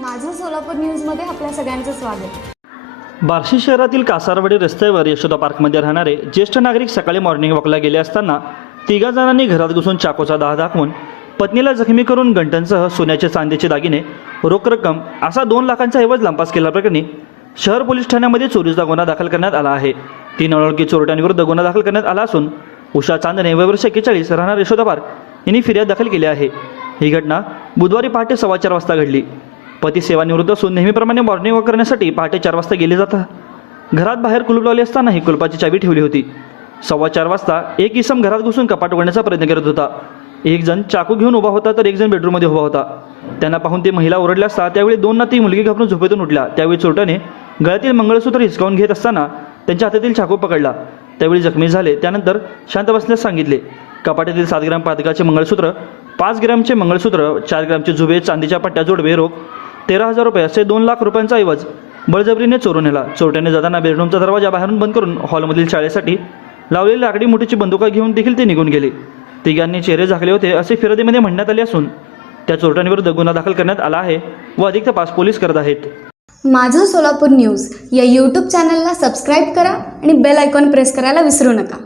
माझं सोलापूर न्यूजमध्ये आपल्या सगळ्यांचं स्वागत. बार्शी शहरातील कासारवाडी रस्त्यावर यशोदा पार्कमध्ये राहणारे ज्येष्ठ नागरिक सकाळी मॉर्निंग वॉकला गेले असताना तिघा जणांनी घरात घुसून चाकूचा दाह दाखवून पत्नीला जखमी करून गंटनसह सोन्याचे चांदीचे दागिने रोख रक्कम असा दोन लाखांचा ऐवज लंपास केल्याप्रकरणी शहर पोलीस ठाण्यामध्ये चोरीचा गुन्हा दाखल करण्यात आला आहे. तीन अनोळखी चोरट्यांविरुद्ध गुन्हा दाखल करण्यात आला असून उषा चांदणे वर्ष एक्केचाळीस राहणार यशोदा पार्क यांनी फिर्याद दाखल केली आहे. ही घटना बुधवारी पहाटे सव्वा चार वाजता घडली. पती सेवानिवृत्त असून नेहमीप्रमाणे मॉर्निंग वॉक करण्यासाठी पहाटे चार वाजता गेले जातात. घरात बाहेर कुलूप लावले असतानाही कुलपाची चावी ठेवली होती. सव्वा चार वाजता एक इसम घरात घुसून कपाट उघडण्याचा प्रयत्न करत होता. एक जण चाकू घेऊन उभा होता तर एक जण बेडरूममध्ये उभा होता. त्यांना पाहून ती महिला ओरडल्या असता. त्यावेळी दोन ना ती मुलगी घाबरून झोपेतून उठल्या. त्यावेळी चोरट्याने गळ्यातील मंगळसूत्र हिसकावून घेत असताना त्यांच्या हातातील चाकू पकडला. त्यावेळी जखमी झाले. त्यानंतर शांत बसल्यास सांगितले. कपाट्यातील सात ग्राम पादकाचे मंगळसूत्र पाच ग्रॅमचे मंगळसूत्र चार ग्रामचे जुबे चांदीच्या पट्ट्या जोडवे रोख तेरा हजार रुपये असे दोन लाख रुपयांचा ऐवज बळजबरीने चोरून नेला. चोरट्याने जाताना बेडरूमचा दरवाजा बाहेरून बंद करून हॉलमधील शाळेसाठी लावलेली लाकडी मोठीची बंदुका घेऊन देखील ते निघून गेले. तिघांनी चेहरे झाकले होते असे फिर्यादीमध्ये म्हणण्यात आले असून त्या चोरट्यांविरुद्ध गुन्हा दाखल करण्यात आला आहे व अधिक तपास पोलीस करत आहेत. माझं सोलापूर न्यूज या यूट्यूब चॅनलला सबस्क्राईब करा आणि बेल आयकॉन प्रेस करायला विसरू नका.